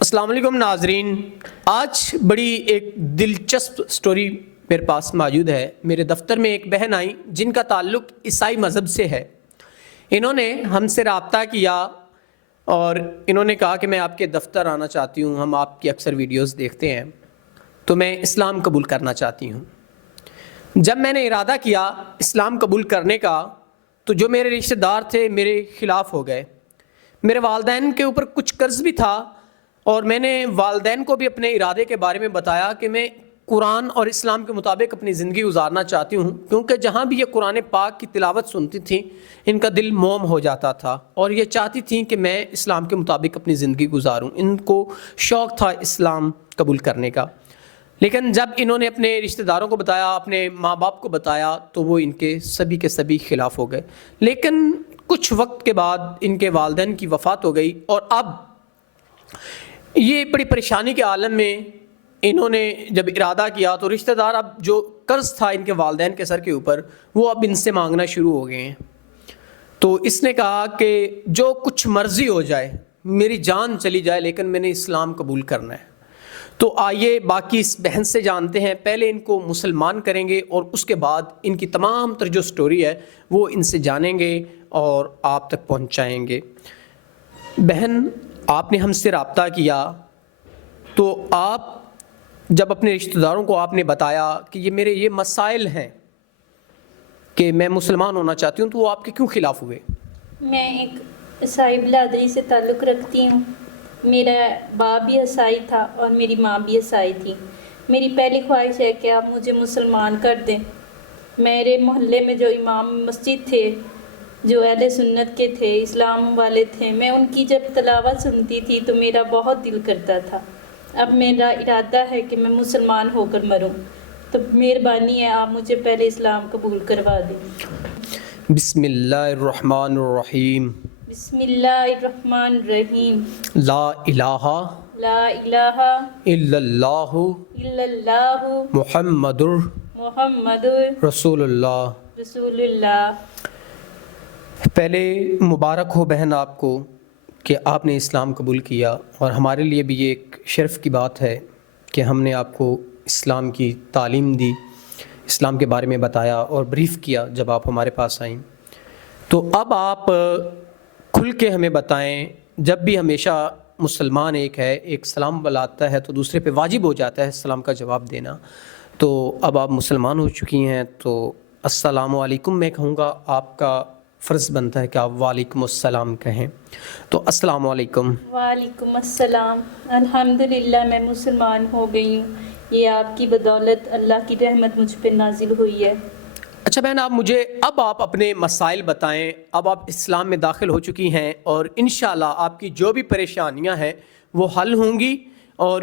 السلام علیکم ناظرین، آج بڑی ایک دلچسپ سٹوری میرے پاس موجود ہے۔ میرے دفتر میں ایک بہن آئی جن کا تعلق عیسائی مذہب سے ہے۔ انہوں نے ہم سے رابطہ کیا اور انہوں نے کہا کہ میں آپ کے دفتر آنا چاہتی ہوں، ہم آپ کی اکثر ویڈیوز دیکھتے ہیں تو میں اسلام قبول کرنا چاہتی ہوں۔ جب میں نے ارادہ کیا اسلام قبول کرنے کا تو جو میرے رشتہ دار تھے میرے خلاف ہو گئے۔ میرے والدین کے اوپر کچھ قرض بھی تھا اور میں نے والدین کو بھی اپنے ارادے کے بارے میں بتایا کہ میں قرآن اور اسلام کے مطابق اپنی زندگی گزارنا چاہتی ہوں، کیونکہ جہاں بھی یہ قرآن پاک کی تلاوت سنتی تھیں ان کا دل موم ہو جاتا تھا اور یہ چاہتی تھیں کہ میں اسلام کے مطابق اپنی زندگی گزاروں۔ ان کو شوق تھا اسلام قبول کرنے کا، لیکن جب انہوں نے اپنے رشتہ داروں کو بتایا، اپنے ماں باپ کو بتایا تو وہ ان کے سبھی خلاف ہو گئے۔ لیکن کچھ وقت کے بعد ان کے والدین کی وفات ہو گئی اور اب یہ بڑی پریشانی کے عالم میں انہوں نے جب ارادہ کیا تو رشتہ دار اب جو قرض تھا ان کے والدین کے سر کے اوپر وہ اب ان سے مانگنا شروع ہو گئے ہیں۔ تو اس نے کہا کہ جو کچھ مرضی ہو جائے، میری جان چلی جائے، لیکن میں نے اسلام قبول کرنا ہے۔ تو آئیے باقی اس بہن سے جانتے ہیں، پہلے ان کو مسلمان کریں گے اور اس کے بعد ان کی تمام تر جو سٹوری ہے وہ ان سے جانیں گے اور آپ تک پہنچائیں گے۔ بہن، آپ نے ہم سے رابطہ کیا تو آپ جب اپنے رشتہ داروں کو آپ نے بتایا کہ یہ میرے یہ مسائل ہیں کہ میں مسلمان ہونا چاہتی ہوں، تو وہ آپ کے کیوں خلاف ہوئے؟ میں ایک عیسائی برادری سے تعلق رکھتی ہوں۔ میرا باپ بھی عیسائی تھا اور میری ماں بھی عیسائی تھی۔ میری پہلی خواہش ہے کہ آپ مجھے مسلمان کر دیں۔ میرے محلے میں جو امام مسجد تھے، جو اہل سنت کے تھے، اسلام والے تھے، میں ان کی جب تلاوت سنتی تھی تو میرا بہت دل کرتا تھا۔ اب میرا ارادہ ہے کہ میں مسلمان ہو کر مروں، تو مہربانی ہے آپ مجھے پہلے اسلام قبول کروا دیں۔ بسم اللہ الرحمن الرحیم۔ بسم اللہ الرحمن الرحیم۔ لا الہ لا الہ الا اللہ الا اللہ محمد محمد رسول اللہ۔ رسول اللہ۔ پہلے مبارک ہو بہن آپ کو کہ آپ نے اسلام قبول کیا، اور ہمارے لیے بھی یہ ایک شرف کی بات ہے کہ ہم نے آپ کو اسلام کی تعلیم دی، اسلام کے بارے میں بتایا اور بریف کیا جب آپ ہمارے پاس آئیں۔ تو اب آپ کھل کے ہمیں بتائیں، جب بھی ہمیشہ مسلمان ایک سلام بلاتا ہے تو دوسرے پہ واجب ہو جاتا ہے سلام کا جواب دینا، تو اب آپ مسلمان ہو چکی ہیں تو السلام علیکم میں کہوں گا، آپ کا فرض بنتا ہے کہ آپ وعلیکم السلام کہیں۔ تو السلام علیکم۔ وعلیکم السلام۔ الحمدللہ میں مسلمان ہو گئی ہوں، یہ آپ کی بدولت، اللہ کی رحمت مجھ پہ نازل ہوئی ہے۔ اچھا بہن، آپ اپنے مسائل بتائیں۔ اب آپ اسلام میں داخل ہو چکی ہیں اور انشاءاللہ آپ کی جو بھی پریشانیاں ہیں وہ حل ہوں گی، اور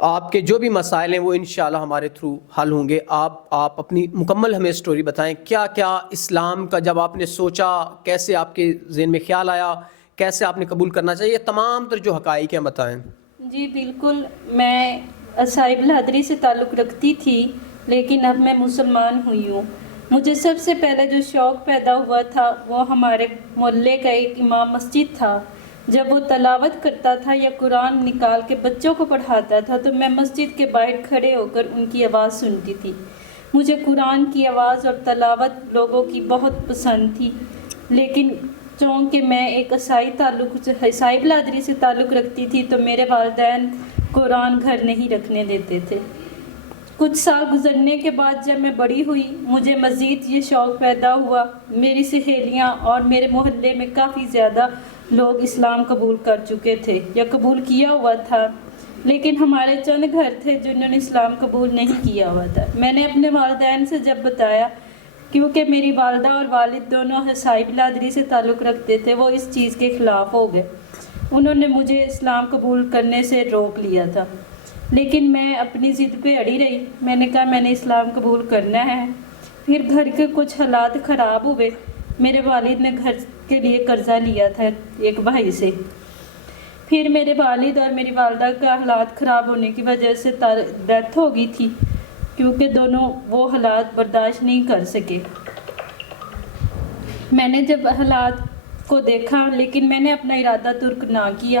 آپ کے جو بھی مسائل ہیں وہ انشاءاللہ ہمارے تھرو حل ہوں گے۔ آپ اپنی مکمل ہمیں سٹوری بتائیں، کیا اسلام کا جب آپ نے سوچا، کیسے آپ کے ذہن میں خیال آیا، کیسے آپ نے قبول کرنا چاہیے، تمام تر جو حقائق ہیں بتائیں۔ جی بالکل، میں عیسائی برادری سے تعلق رکھتی تھی لیکن اب میں مسلمان ہوئی ہوں۔ مجھے سب سے پہلے جو شوق پیدا ہوا تھا وہ ہمارے محلے کا ایک امام مسجد تھا۔ جب وہ تلاوت کرتا تھا یا قرآن نکال کے بچوں کو پڑھاتا تھا تو میں مسجد کے باہر کھڑے ہو کر ان کی آواز سنتی تھی۔ مجھے قرآن کی آواز اور تلاوت لوگوں کی بہت پسند تھی، لیکن چونکہ میں ایک عیسائی برادری سے تعلق رکھتی تھی تو میرے والدین قرآن گھر نہیں رکھنے دیتے تھے۔ کچھ سال گزرنے کے بعد جب میں بڑی ہوئی، مجھے مزید یہ شوق پیدا ہوا۔ میری سہیلیاں اور میرے محلے میں کافی زیادہ لوگ اسلام قبول کر چکے تھے یا قبول کیا ہوا تھا، لیکن ہمارے چند گھر تھے جنہوں نے اسلام قبول نہیں کیا ہوا تھا۔ میں نے اپنے والدین سے جب بتایا، کیونکہ میری والدہ اور والد دونوں عیسائی برادری سے تعلق رکھتے تھے، وہ اس چیز کے خلاف ہو گئے۔ انہوں نے مجھے اسلام قبول کرنے سے روک لیا تھا، لیکن میں اپنی ضد پہ اڑی رہی۔ میں نے کہا میں نے اسلام قبول کرنا ہے۔ پھر گھر کے کچھ حالات خراب ہوئے۔ میرے والد نے گھر کے لیے قرضہ لیا تھا ایک بھائی سے۔ پھر میرے والد اور میری والدہ کا حالات خراب ہونے کی وجہ سے ڈیتھ ہو گئی تھی، کیونکہ دونوں وہ حالات برداشت نہیں کر سکے۔ میں نے جب حالات کو دیکھا، لیکن میں نے اپنا ارادہ ترک نہ کیا۔